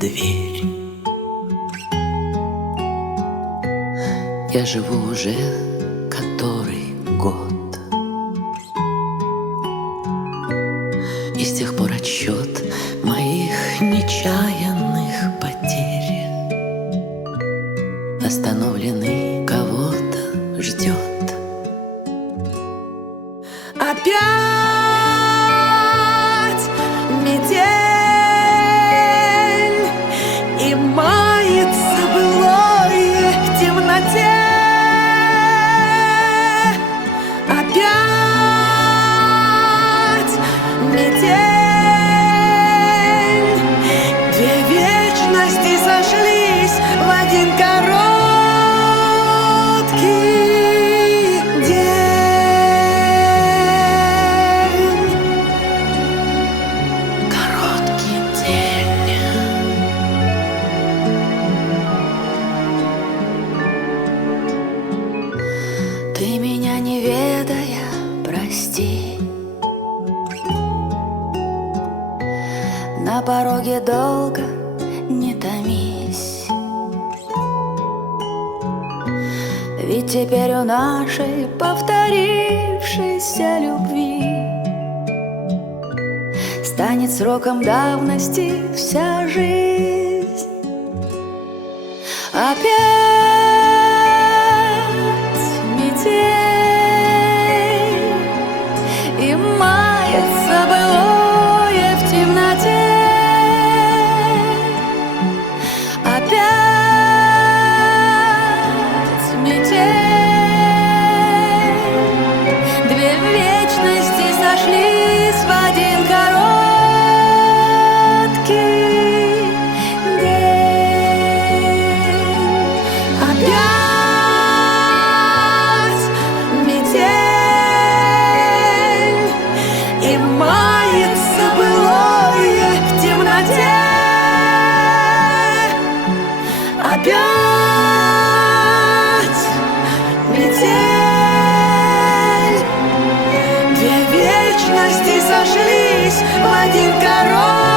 дверь. Я живу уже который год, и с тех пор отсчет моих нечаянных потерь остановленный кого-то ждет. Опять метель, и мается былое в темноте. Опять метель, две вечности сошлись в один короткий день. Короткий день. Ты меня не ведая, прости. На пороге долго не томись, ведь теперь у нашей повторившейся любви станет сроком давности вся жизнь. Опять метель, и мается былое в темноте. Опять метель, две вечности сошлись в один короткий день. Опять метель, и мается былое в темноте. Опять метель, две вечности сошлись в один короткий